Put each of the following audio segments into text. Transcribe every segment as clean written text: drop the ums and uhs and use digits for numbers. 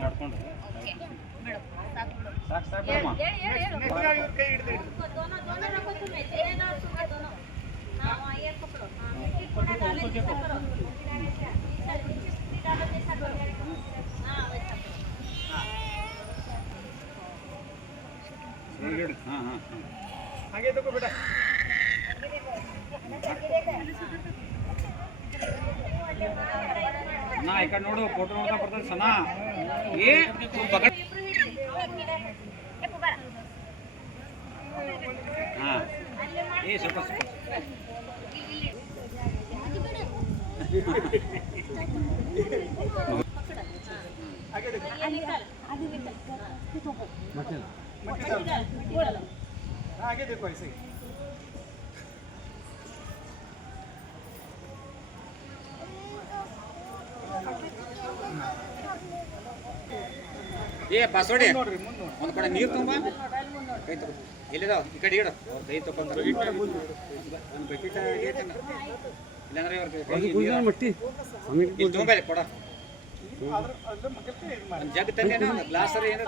ಮಾಡ್ಕೊಂಡು ಹಾಗೆ ತಗೋ ಬೇಡ ನಾ ಈ ಕಡೆ ನೋಡು ಫೋಟೋ ನೋಡ್ತಾ ಬರ್ತದೆ ಸನಾ ಏ ಹಾ ಏ ಸ್ವಲ್ಪ आगे देखो ऐसे ही ये पासवर्ड है ಒಂದು ಕಡೆ ನೀರು ತುಂಬ ಕೈ ತಗೋ ಎಲ್ಲಿದ ಈ ಕಡೆ ಇಡು ಅವ್ರ ಕೈ ತಗೊಂಡ್ರೆ ಒಂದು ಬಕೆಟ್ ಆಗೈತೇನ ಇಲ್ಲಾಂದ್ರೆ ಇವ್ರ ಮಟ್ಟಿ ಇಲ್ಲಿ ತುಂಬಲಿ ಕೊಡ ಒಂದು ಜಗ್ ತಂದೇನ ಗ್ಲಾಸ್ ಅರ ಏನೋ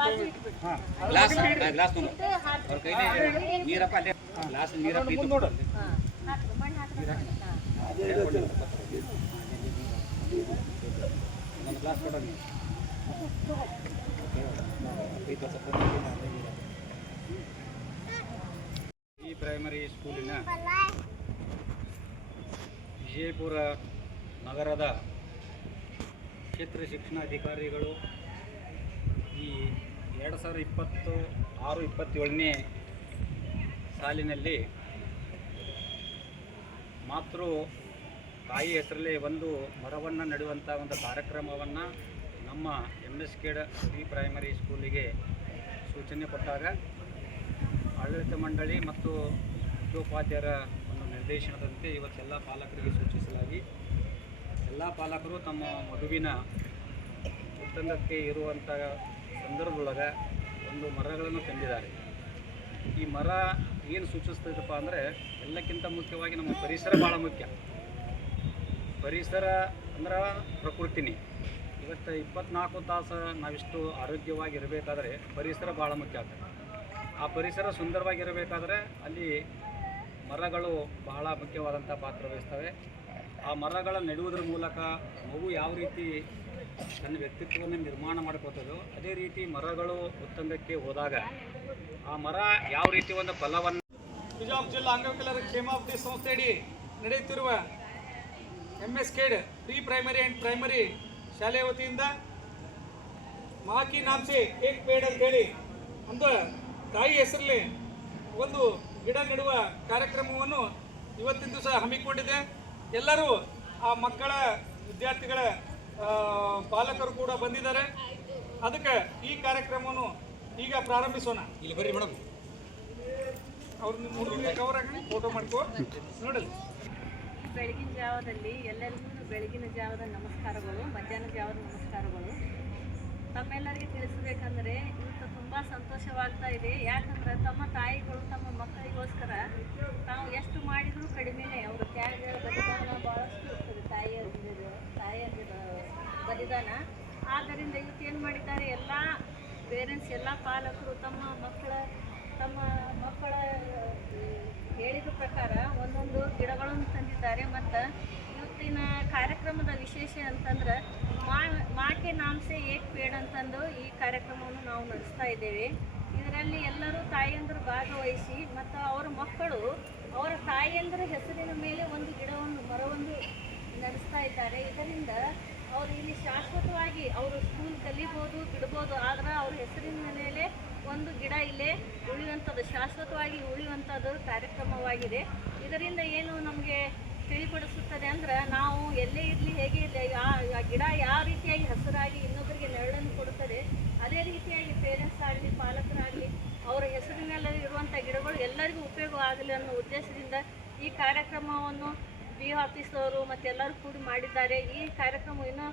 ಗ್ಲಾಸ್ ಗ್ಲಾಸ್ ತುಂಬ ಅವ್ರ ಕೈಲಿ ನೀರಪ್ಪ ಅಲ್ಲೇ ಗ್ಲಾಸ್ ನೀರಪ್ಪ ಇದು ನೋಡು ಒಂದು ಗ್ಲಾಸ್ ಕೊಡ ಈ ಪ್ರೈಮರಿ ಸ್ಕೂಲಿನ ವಿಜಯಪುರ ನಗರದ ಕ್ಷೇತ್ರ ಶಿಕ್ಷಣಾಧಿಕಾರಿಗಳು ಈ 2026-27ನೇ ಸಾಲಿನಲ್ಲಿ ಮಾತೃ ತಾಯಿ ಹೆಸರಲ್ಲೇ ಒಂದು ಮರವನ್ನು ನೆಡುವಂಥ ಒಂದು ಕಾರ್ಯಕ್ರಮವನ್ನು ನಮ್ಮ MSKD ಪ್ರಿ ಪ್ರೈಮರಿ ಸ್ಕೂಲಿಗೆ ಸೂಚನೆ ಕೊಟ್ಟಾಗ ಆಡಳಿತ ಮಂಡಳಿ ಮತ್ತು ಮುಖ್ಯೋಪಾಧ್ಯಾಯರ ಒಂದು ನಿರ್ದೇಶನದಂತೆ ಇವತ್ತೆಲ್ಲ ಪಾಲಕರಿಗೆ ಸೂಚಿಸಲಾಗಿ ಎಲ್ಲ ಪಾಲಕರು ತಮ್ಮ ಮಗುವಿನ ಉತ್ತಂಗಕ್ಕೆ ಇರುವಂಥ ಸಂದರ್ಭದೊಳಗೆ ಒಂದು ಮರಗಳನ್ನು ತಂದಿದ್ದಾರೆ. ಈ ಮರ ಏನು ಸೂಚಿಸ್ತದಪ್ಪ ಅಂದರೆ ಎಲ್ಲಕ್ಕಿಂತ ಮುಖ್ಯವಾಗಿ ನಮ್ಮ ಪರಿಸರ ಭಾಳ ಮುಖ್ಯ. ಪರಿಸರ ಅಂದ್ರೆ ಪ್ರಕೃತಿನಿ. ಇವತ್ತು 24 ತಾಸು ನಾವಿಷ್ಟು ಆರೋಗ್ಯವಾಗಿರಬೇಕಾದ್ರೆ ಪರಿಸರ ಭಾಳ ಮುಖ್ಯ ಆಗ್ತದೆ. ಆ ಪರಿಸರ ಸುಂದರವಾಗಿರಬೇಕಾದ್ರೆ ಅಲ್ಲಿ ಮರಗಳು ಬಹಳ ಮುಖ್ಯವಾದಂಥ ಪಾತ್ರ ವಹಿಸ್ತವೆ. ಆ ಮರಗಳ ನೆಡುವುದರ ಮೂಲಕ ಮಗು ಯಾವ ರೀತಿ ತನ್ನ ವ್ಯಕ್ತಿತ್ವವನ್ನು ನಿರ್ಮಾಣ ಮಾಡ್ಕೋತದೋ ಅದೇ ರೀತಿ ಮರಗಳು ಉತ್ತಂಗಕ್ಕೆ ಹೋದಾಗ ಆ ಮರ ಯಾವ ರೀತಿ ಒಂದು ಫಲವನ್ನು ಬಿಜಾಪುರ ಜಿಲ್ಲಾ ಅಂಗವಿಕಲರ ಕ್ಷೇಮಾಭಿವೃದ್ಧಿ ಸಂಸ್ಥೆಯಡಿ ನಡೆಯುತ್ತಿರುವ MSKD pre primary and primary ಶಾಲೆಯ ವತಿಯಿಂದ ಮಾಕಿ ನಾಮ್ಸೆ ಏಕ್ ಪೇಡ್ ಅಂತೇಳಿ ಒಂದು ತಾಯಿ ಹೆಸರಲ್ಲಿ ಒಂದು ಗಿಡ ನೆಡುವ ಕಾರ್ಯಕ್ರಮವನ್ನು ಇವತ್ತಿನ ದಿವಸ ಹಮ್ಮಿಕೊಂಡಿದೆ. ಎಲ್ಲರೂ ಆ ಮಕ್ಕಳ ವಿದ್ಯಾರ್ಥಿಗಳ ಪಾಲಕರು ಕೂಡ ಬಂದಿದ್ದಾರೆ. ಅದಕ್ಕೆ ಈ ಕಾರ್ಯಕ್ರಮವನ್ನು ಈಗ ಪ್ರಾರಂಭಿಸೋಣ. ಇಲ್ಲಿ ಬರ್ರಿ ಮೇಡಮ್, ಅವ್ರನ್ನ ಕವರ್ ಆಗಿ ಫೋಟೋ ಮಾಡ್ಕೋ ನೋಡಲಿ. ಬೆಳಗಿನ ಜಾವದಲ್ಲಿ ಎಲ್ಲರಿಗೂ ಬೆಳಗಿನ ಜಾವದ ನಮಸ್ಕಾರಗಳು, ಮಧ್ಯಾಹ್ನ ಜಾವದ ನಮಸ್ಕಾರಗಳು. ತಮ್ಮೆಲ್ಲರಿಗೆ ತಿಳಿಸಬೇಕಂದ್ರೆ ಇವತ್ತು ತುಂಬ ಸಂತೋಷವಾಗ್ತಾ ಇದೆ. ಯಾಕಂದ್ರೆ ತಮ್ಮ ತಾಯಿಗಳು ತಮ್ಮ ಮಕ್ಕಳಿಗೋಸ್ಕರ ತಾವು ಎಷ್ಟು ಮಾಡಿದರೂ ಕಡಿಮೆನೇ. ಅವರು ತ್ಯಾಗ ಬಲಿದಾನ ಭಾಳಷ್ಟು ಇರ್ತದೆ ತಾಯಿಯಂದಿರ ಬಲಿದಾನ. ಆದ್ದರಿಂದ ಇವತ್ತು ಏನು ಮಾಡಿದ್ದಾರೆ, ಎಲ್ಲ ಪೇರೆಂಟ್ಸ್ ಎಲ್ಲ ಪಾಲಕರು ತಮ್ಮ ಮಕ್ಕಳ ಹೇಳಿದ ಪ್ರಕಾರ ಒಂದೊಂದು ಗಿಡಗಳನ್ನು ತಂದಿದ್ದಾರೆ. ಮತ್ತು ಇವತ್ತಿನ ಕಾರ್ಯಕ್ರಮದ ವಿಶೇಷ ಅಂತಂದ್ರೆ ಮಾಕೆ ನಾಮ್ಸೆ ಏಕ್ ಪೇಡ್ ಅಂತಂದು ಈ ಕಾರ್ಯಕ್ರಮವನ್ನು ನಾವು ನಡೆಸ್ತಾ ಇದ್ದೇವೆ. ಇದರಲ್ಲಿ ಎಲ್ಲರೂ ತಾಯಿಯಂದರು ಭಾಗವಹಿಸಿ ಮತ್ತು ಅವರ ಮಕ್ಕಳು ಅವರ ತಾಯಿಯಂದರ ಹೆಸರಿನ ಮೇಲೆ ಒಂದು ಮರವನ್ನು ನಡೆಸ್ತಾ ಇದ್ದಾರೆ. ಇದರಿಂದ ಅವರು ಇಲ್ಲಿ ಶಾಶ್ವತವಾಗಿ ಅವರು ಸ್ಕೂಲ್ ಕಲಿಬೋದು ಬಿಡ್ಬೋದು, ಆದರೆ ಅವ್ರ ಹೆಸರಿನ ಮೇಲೆ ಒಂದು ಗಿಡ ಇಲ್ಲೇ ಉಳಿಯುವಂಥದ್ದು, ಶಾಶ್ವತವಾಗಿ ಉಳಿಯುವಂಥದ್ದು ಕಾರ್ಯಕ್ರಮವಾಗಿದೆ. ಇದರಿಂದ ಏನು ನಮಗೆ ತಿಳಿಪಡಿಸುತ್ತದೆ ಅಂದ್ರೆ, ನಾವು ಎಲ್ಲೇ ಇರಲಿ ಹೇಗೆ ಇರಲಿ ಆ ಗಿಡ ಯಾವ ರೀತಿಯಾಗಿ ಹಸಿರಾಗಿ ಇನ್ನೊಬ್ಬರಿಗೆ ನೆರಳನ್ನು ಕೊಡುತ್ತದೆ, ಅದೇ ರೀತಿಯಾಗಿ ಪೇರೆಂಟ್ಸ್ ಆಗಲಿ ಪಾಲಕರಾಗಲಿ ಅವರ ಹೆಸರಿನಲ್ಲಿ ಇರುವಂಥ ಗಿಡಗಳು ಎಲ್ಲರಿಗೂ ಉಪಯೋಗ ಆಗಲಿ ಅನ್ನೋ ಉದ್ದೇಶದಿಂದ ಈ ಕಾರ್ಯಕ್ರಮವನ್ನು ಬಿ ಆಫೀಸವರು ಮತ್ತು ಎಲ್ಲರೂ ಕೂಡಿ ಮಾಡಿದ್ದಾರೆ. ಈ ಕಾರ್ಯಕ್ರಮ ಇನ್ನೂ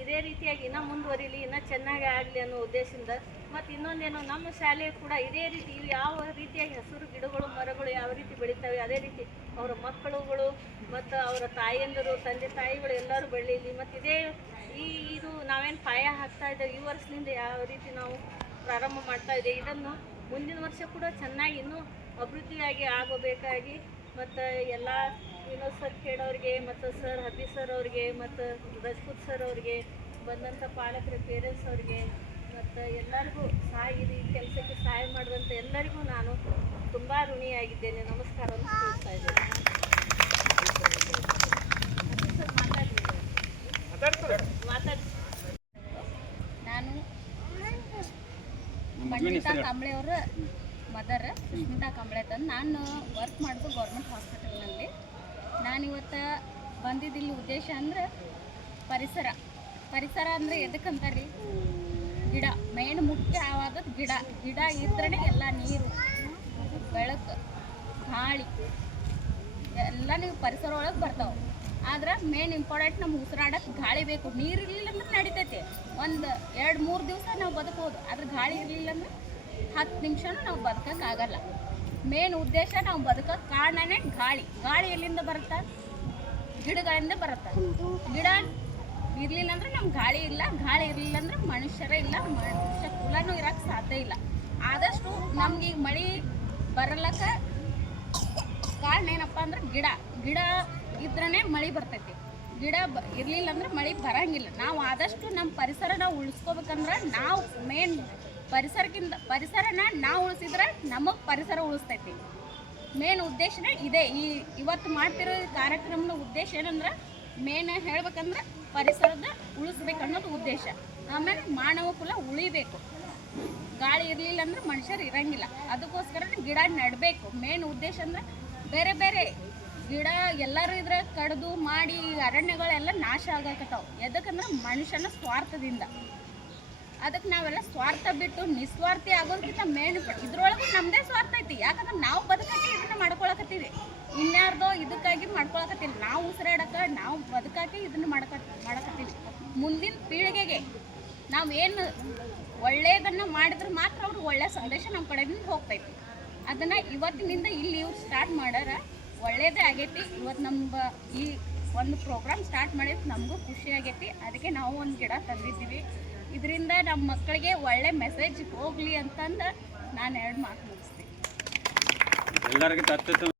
ಇದೇ ರೀತಿಯಾಗಿ ಇನ್ನೂ ಮುಂದುವರಿಲಿ, ಇನ್ನೂ ಚೆನ್ನಾಗಿ ಆಗಲಿ ಅನ್ನೋ ಉದ್ದೇಶದಿಂದ. ಮತ್ತು ಇನ್ನೊಂದೇನು, ನಮ್ಮ ಶಾಲೆ ಕೂಡ ಇದೇ ರೀತಿ ಯಾವ ರೀತಿಯಾಗಿ ಹಸಿರು ಗಿಡಗಳು ಮರಗಳು ಯಾವ ರೀತಿ ಬೆಳೀತವೆ ಅದೇ ರೀತಿ ಅವರ ಮಕ್ಕಳುಗಳು ಮತ್ತು ಅವರ ತಾಯಿಯಂದರು ತಂದೆ ತಾಯಿಗಳು ಎಲ್ಲರೂ ಬೆಳೀಲಿ. ಮತ್ತು ಇದು ನಾವೇನು ಪಾಯ ಹಾಕ್ತಾ ಇದ್ದೇವೆ ಈ ವರ್ಷದಿಂದ ಯಾವ ರೀತಿ ನಾವು ಪ್ರಾರಂಭ ಮಾಡ್ತಾ ಇದ್ದೇವೆ, ಇದನ್ನು ಮುಂದಿನ ವರ್ಷ ಕೂಡ ಚೆನ್ನಾಗಿ ಇನ್ನೂ ಅಭಿವೃದ್ಧಿಯಾಗಿ ಆಗಬೇಕಾಗಿ ಮತ್ತು ಎಲ್ಲ ವಿನೋದ್ ಸರ್ ಖೇಡವ್ರಿಗೆ ಮತ್ತು ಸರ್ ಹಬಿ ಸರ್ ಅವ್ರಿಗೆ ಮತ್ತು ರಜಪೂತ್ ಸರ್ ಅವ್ರಿಗೆ ಬಂದಂಥ ಪಾಲಕರ ಪೇರೆಂಟ್ಸ್ ಅವ್ರಿಗೆ ಮತ್ತು ಎಲ್ಲರಿಗೂ ಈ ಕೆಲಸಕ್ಕೆ ಸಹಾಯ ಮಾಡಿದಂಥ ಎಲ್ಲರಿಗೂ ನಾನು ತುಂಬ ಋಣಿಯಾಗಿದ್ದೇನೆ. ನಮಸ್ಕಾರವನ್ನು ತಿಳಿಸ್ತಾ ಇದ್ದೇನೆ. ನಾನು ಮಂಜುತಾ ಕಾಂಬ್ಳೆಯವರ ಮದರ್ ಸುಷ್ಮಿತಾ ಕಾಂಬ್ಳೆ ತಂದು ನಾನು ವರ್ಕ್ ಮಾಡೋದು ಗೌರ್ಮೆಂಟ್ ಹಾಸ್ಪಿಟಲ್ನಲ್ಲಿ. ನಾನಿವತ್ತು ಬಂದಿದ್ದಿಲ್ಲಿ ಉದ್ದೇಶ ಅಂದರೆ ಪರಿಸರ ಅಂದರೆ ಎದಕ್ಕಂತಾರ್ರಿ, ಗಿಡ ಮೇನ್ ಮುಖ್ಯವಾದದ್ದು ಗಿಡ ಇದ್ರೇ ಎಲ್ಲ ನೀರು ಬೆಳಕು ಗಾಳಿ ಎಲ್ಲ ನೀವು ಪರಿಸರ ಒಳಗೆ ಬರ್ತಾವೆ. ಆದ್ರೆ ಮೇನ್ ಇಂಪಾರ್ಟೆಂಟ್ ನಮ್ಮ ಉಸಿರಾಡಕ್ಕೆ ಗಾಳಿ ಬೇಕು. ನೀರು ಇರಲಿಲ್ಲ ಅಂದ್ರೆ ನಡಿತೈತೆ, ಒಂದು 2-3 ದಿವಸ ನಾವು ಬದುಕೋದು. ಆದ್ರೆ ಗಾಳಿ ಇರಲಿಲ್ಲ ಅಂದ್ರೆ 10 ನಿಮಿಷನೂ ನಾವು ಬದುಕೋಕ್ಕಾಗಲ್ಲ. ಮೇನ್ ಉದ್ದೇಶ ನಾವು ಬದುಕೋಕ್ಕೆ ಕಾರಣನೇ ಗಾಳಿ ಎಲ್ಲಿಂದ ಬರುತ್ತೆ? ಗಿಡಗಳಿಂದ ಬರುತ್ತೆ. ಗಿಡ ಇರಲಿಲ್ಲ ಅಂದ್ರೆ ನಮ್ಗೆ ಗಾಳಿ ಇಲ್ಲ, ಗಾಳಿ ಇರಲಿಲ್ಲ ಅಂದ್ರೆ ಮನುಷ್ಯರೇ ಇಲ್ಲ, ಮನುಷ್ಯ ಕುಲನೂ ಇರೋಕ್ಕೆ ಸಾಧ್ಯ ಇಲ್ಲ. ಆದಷ್ಟು ನಮ್ಗೆ ಈಗ ಮಳೆ ಬರಲಕ್ಕ ಕಾರಣ ಏನಪ್ಪ ಅಂದ್ರೆ ಗಿಡ ಇದ್ರೇ ಮಳೆ ಬರ್ತೈತಿ. ಗಿಡ ಇರಲಿಲ್ಲ ಅಂದ್ರೆ ಮಳೆ ಬರಂಗಿಲ್ಲ. ನಾವು ಆದಷ್ಟು ನಮ್ಮ ಪರಿಸರ ನಾವು ಉಳಿಸ್ಕೋಬೇಕಂದ್ರೆ ನಾವು ಮೇನ್ ಪರಿಸರನ ನಾವು ಉಳಿಸಿದ್ರೆ ನಮಗೆ ಪರಿಸರ ಉಳಿಸ್ತೈತಿ. ಮೇನ್ ಉದ್ದೇಶನೇ ಇದೆ. ಇವತ್ತು ಮಾಡ್ತಿರೋ ಕಾರ್ಯಕ್ರಮದ ಉದ್ದೇಶ ಏನಂದ್ರೆ ಮೇನ್ ಹೇಳ್ಬೇಕಂದ್ರೆ ಪರಿಸರದ ಉಳಿಸ್ಬೇಕು ಅನ್ನೋದು ಉದ್ದೇಶ. ಆಮೇಲೆ ಮಾನವ ಕುಲ ಉಳಿಬೇಕು. ಗಾಳಿ ಇರಲಿಲ್ಲ ಅಂದ್ರೆ ಮನುಷ್ಯರು ಇರಂಗಿಲ್ಲ. ಅದಕ್ಕೋಸ್ಕರ ಗಿಡ ನೆಡಬೇಕು. ಮೇನ್ ಉದ್ದೇಶ ಅಂದ್ರೆ ಬೇರೆ ಗಿಡ ಎಲ್ಲರೂ ಇದ್ರೆ ಕಡ್ದು ಮಾಡಿ ಅರಣ್ಯಗಳೆಲ್ಲ ನಾಶ ಆಗಕತ್ತಾವ. ಎದಕ್ಕಂದ್ರೆ ಮನುಷ್ಯನ ಸ್ವಾರ್ಥದಿಂದ. ಅದಕ್ಕೆ ನಾವೆಲ್ಲ ಸ್ವಾರ್ಥ ಬಿಟ್ಟು ನಿಸ್ವಾರ್ಥಿ ಆಗೋದಕ್ಕಿಂತ ಮೇನ್ ಇದ್ರೊಳಗೂ ನಮ್ಮದೇ ಸ್ವಾರ್ಥ ಐತಿ. ಯಾಕಂದ್ರೆ ನಾವು ಬದುಕಾಗಿ ಇದನ್ನ ಮಾಡ್ಕೊಳಕತ್ತೀವಿ, ಇನ್ಯಾರ್ದೋ ಇದಕ್ಕಾಗಿ ಮಾಡ್ಕೊಳಕತ್ತೀವಿ. ನಾವು ಉಸಿರಾಡಕ್ಕೆ ನಾವು ಬದುಕಾಗಿ ಇದನ್ನ ಮಾಡಕತ್ತೀವಿ. ಮುಂದಿನ ಪೀಳಿಗೆಗೆ ನಾವೇನು ಒಳ್ಳೆಯದನ್ನು ಮಾಡಿದ್ರೆ ಮಾತ್ರ ಅವ್ರಿಗೆ ಒಳ್ಳೆಯ ಸಂದೇಶ ನಮ್ಮ ಕಡೆಯಿಂದ ಹೋಗ್ತೈತಿ. ಅದನ್ನು ಇವತ್ತಿನಿಂದ ಇಲ್ಲಿ ಇವ್ರು ಸ್ಟಾರ್ಟ್ ಮಾಡ್ಯಾರ, ಒಳ್ಳೆಯದೇ ಆಗೈತಿ. ಇವತ್ತು ಈ ಒಂದು ಪ್ರೋಗ್ರಾಮ್ ಸ್ಟಾರ್ಟ್ ಮಾಡಿದ್ದು ನಮಗೂ ಖುಷಿ ಆಗೈತಿ. ಅದಕ್ಕೆ ನಾವು ಒಂದು ಗಿಡ ತಂದಿದ್ದೀವಿ. ಇದರಿಂದ ನಮ್ಮ ಮಕ್ಕಳಿಗೆ ಒಳ್ಳೆ ಮೆಸೇಜ್ ಹೋಗಲಿ ಅಂತಂದು ನಾನು 2 ಮಾತು ಮುಗಿಸ್ತೀನಿ. ಎಲ್ಲರಿಗೂ